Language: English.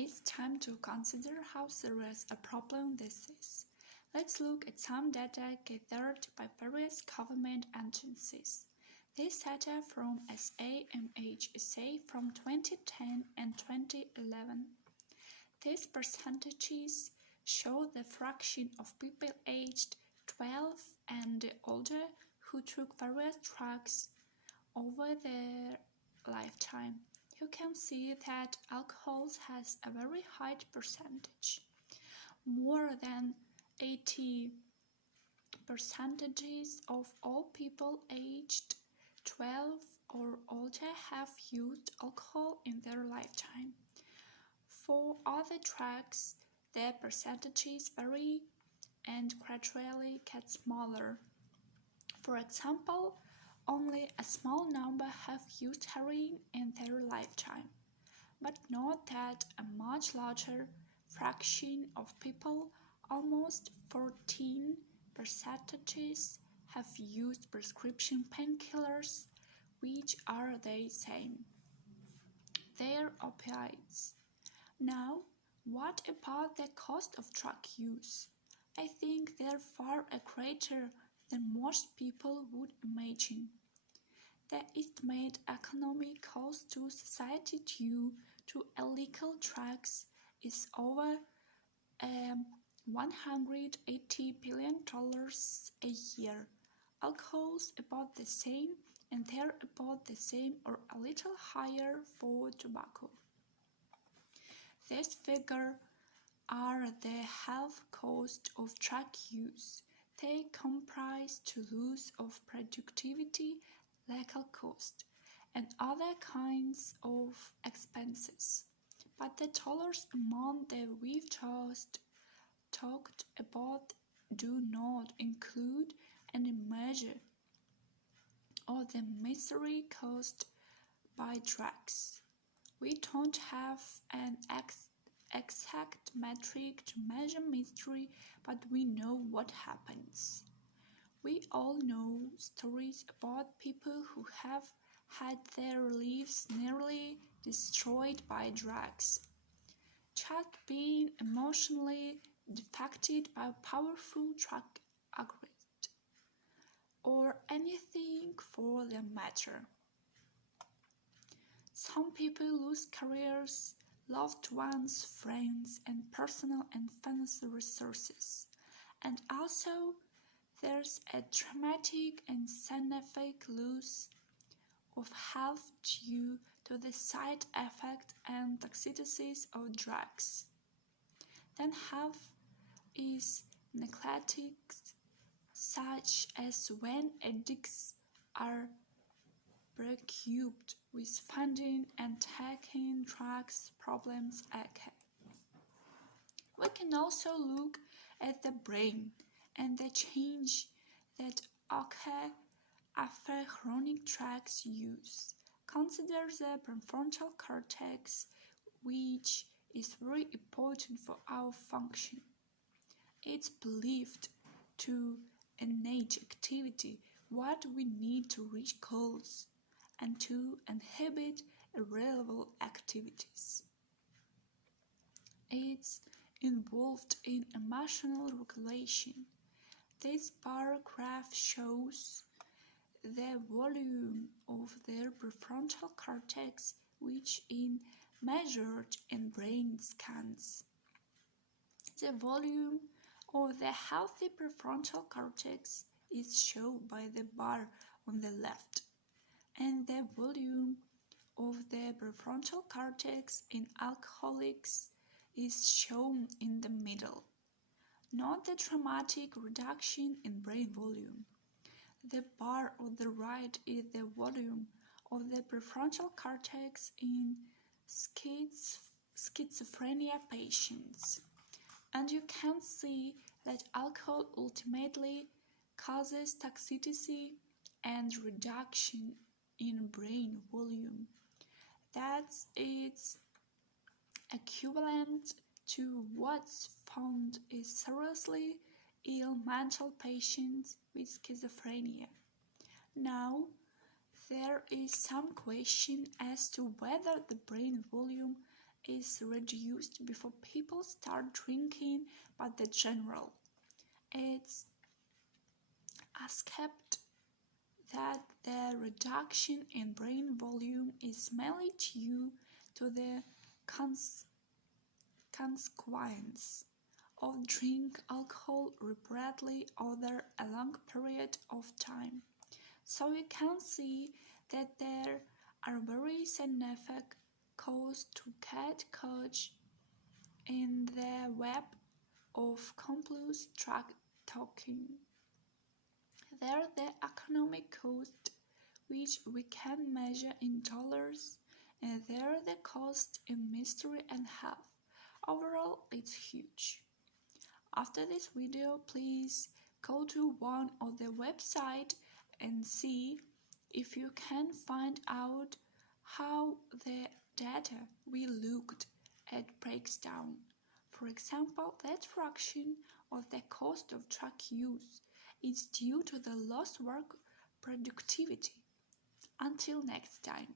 It's time to consider how serious a problem this is. Let's look at some data gathered by various government agencies. This data from SAMHSA from 2010 and 2011. These percentages show the fraction of people aged 12 and older who took various drugs over their lifetime. You can see that alcohol has a very high percentage. More than 80% of all people aged 12 or older have used alcohol in their lifetime. For other drugs, the percentages vary and gradually get smaller. For example, only a small number have used heroin in their lifetime. But note that a much larger fraction of people, almost 14%, have used prescription painkillers, which are the same. They're opioids. Now, what about the cost of drug use? I think they're far greater than most people would imagine. The estimated economic cost to society due to illegal drugs is over $180 billion a year. Alcohol's about the same, and they're about the same or a little higher for tobacco. These figures are the health cost of drug use. They comprise the loss of productivity, legal cost, and other kinds of expenses. But the dollars amount that we've just talked about do not include any measure of the misery caused by drugs. We don't have an exact metric to measure misery, but we know what happens. We all know stories about people who have had their lives nearly destroyed by drugs. Just being emotionally affected by a powerful drug aggressor, or anything for that matter. Some people lose careers, loved ones, friends, and personal and financial resources. And also, there's a dramatic and significant loss of health due to the side effects and toxicities of drugs. Then health is neglected, such as when addicts are preoccupied with finding and taking drugs problems occur. We can also look at the brain and the change that occur after chronic drugs use. Consider the prefrontal cortex, which is very important for our function. It's believed to enhance activity, what we need to reach goals, and to inhibit irrelevant activities. It's involved in emotional regulation. This bar graph shows the volume of their prefrontal cortex, which is measured in brain scans. The volume of the healthy prefrontal cortex is shown by the bar on the left, and the volume of the prefrontal cortex in alcoholics is shown in the middle. Note the dramatic reduction in brain volume. The bar on the right is the volume of the prefrontal cortex in schizophrenia patients. And you can see that alcohol ultimately causes toxicity and reduction in brain volume. That's its equivalent to what's found in seriously ill mental patients with schizophrenia. Now, there is some question as to whether the brain volume is reduced before people start drinking, but the general. It's accepted that the reduction in brain volume is mainly due to the consequence of drink alcohol repeatedly over a long period of time. So you can see that there are very scientific causes to get caught in the web of compulsive drug taking. There are the economic cost, which we can measure in dollars, and there are the costs in mystery and health. Overall, it's huge. After this video, please go to one of the websites and see if you can find out how the data we looked at breaks down. For example, that fraction of the cost of drug use is due to the lost work productivity. Until next time.